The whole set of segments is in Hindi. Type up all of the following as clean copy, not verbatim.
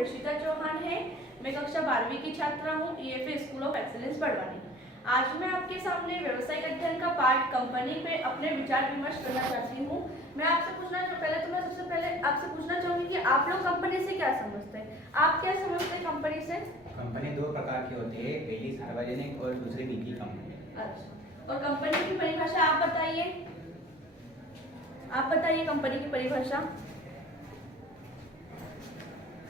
हर्षिता चौहान है। मैं कक्षा 12वीं की छात्रा हूँ ईएफए स्कूल ऑफ एक्सीलेंस बड़वानी। आज मैं आपके सामने व्यावसायिक अध्ययन का पाठ कंपनी पे अपने विचार विमर्श करना चाहती हूँ। मैं आपसे सबसे पहले आपसे पूछना चाहूंगी कि आप लोग कंपनी से क्या समझते हैं? आप क्या समझते हैं कंपनी से? कंपनी दो प्रकार की होती है, पहली सार्वजनिक और दूसरी निजी कंपनी। अच्छा, और कंपनी की परिभाषा आप बताइए। कंपनी की परिभाषा।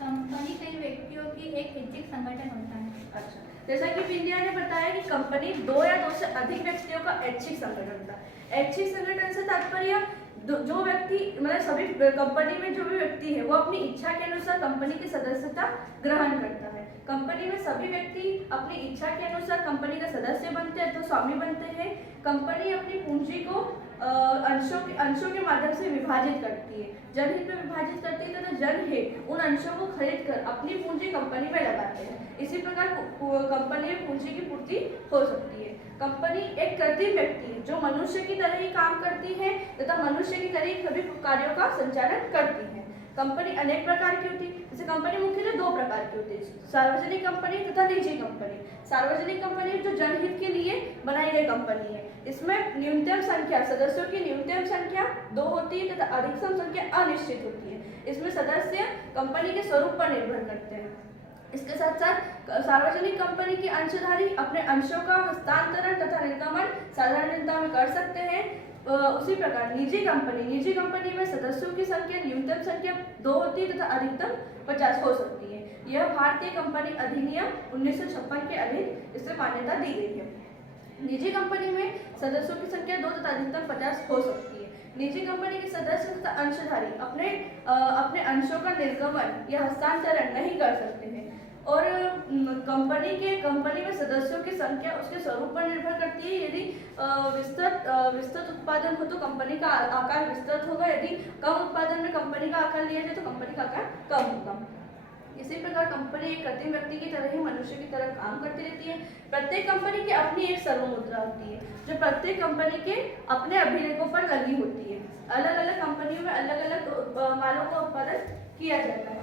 कंपनी कई व्यक्तियों की एक ऐच्छिक संगठन होता है। अच्छा, जैसा कि विंध्या ने बताया कि कंपनी दो या दो से अधिक व्यक्तियों का ऐच्छिक संगठन होता है। ऐच्छिक संगठन से तात्पर्य जो व्यक्ति मतलब सभी कंपनी में जो भी व्यक्ति है वो अपनी इच्छा के अनुसार कंपनी की सदस्यता ग्रहण करता है। कंपनी में सभी व्यक्ति अपनी इच्छा के अनुसार कंपनी का सदस्य बनते हैं तो स्वामी बनते हैं। कंपनी अपनी पूंजी को अंशों के माध्यम से विभाजित करती है। जनहित में विभाजित करती है तथा जनहित उन अंशों को खरीद कर अपनी पूंजी कंपनी में लगाते हैं। इसी प्रकार कंपनी में पूंजी की पूर्ति हो सकती है। कंपनी एक कृत्रिम व्यक्ति है जो मनुष्य की तरह ही काम करती है तथा मनुष्य की तरह ही सभी कार्यों का संचालन करती है। कंपनी अनेक प्रकार की होती है। जैसे कंपनी मुख्यतः दो प्रकार की होती है, सार्वजनिक कंपनी तथा निजी कंपनी। सार्वजनिक कंपनी जो जनहित के लिए बनाई गई कंपनी है। इसमें न्यूनतम संख्या सदस्यों की न्यूनतम संख्या 2 होती है तथा अधिकतम संख्या अनिश्चित होती है। इसमें सदस्य कंपनी के स्वरूप पर निर्भर करते हैं। इसके साथ साथ सार्वजनिक कंपनी के अंशधारी अपने अंशों का हस्तांतरण तथा निर्गमन साधारणता में कर सकते हैं। उसी प्रकार निजी कंपनी में सदस्यों की संख्या न्यूनतम संख्या 2 होती है तथा अधिकतम 50 हो सकती है। यह भारतीय कंपनी अधिनियम 1956 के अधीन इसे मान्यता दी गई है। निजी कंपनी में सदस्यों की संख्या 2 तथा अधिकतम 50 हो सकती है। निजी कंपनी के सदस्य तथा अंशधारी अपने अंशों का निर्गमन या हस्तांतरण नहीं कर सकते हैं। और कंपनी में सदस्यों की संख्या उसके स्वरूप पर निर्भर करती है। यदि विस्तृत उत्पादन हो तो कंपनी का आकार विस्तृत होगा। यदि कम उत्पादन में कंपनी का आकार लिया जाए तो कंपनी का आकार कम होगा। इसी प्रकार कंपनी एक कृत्रिम व्यक्ति की तरह ही मनुष्य की तरह काम करती रहती है। प्रत्येक कंपनी की अपनी एक सर्वमुद्रा होती है जो प्रत्येक कंपनी के अपने अभिलेखों पर लगी होती है। अलग अलग कंपनियों में अलग अलग मालों का उत्पादन किया जाता है।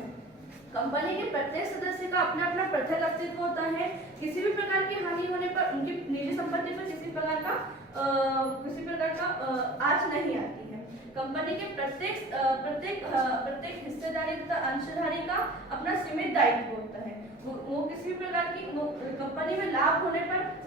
कंपनी के प्रत्येक सदस्य का अपना अपना पृथक अस्तित्व होता है। किसी भी प्रकार की हानि होने पर उनकी निजी संपत्ति पर किसी प्रकार का आंच नहीं आती है। कंपनी के प्रत्येक हिस्सेदारी तथा अंशधारी का अपना सीमित दायित्व होता है। वो किसी भी प्रकार की कंपनी में लाभ होने पर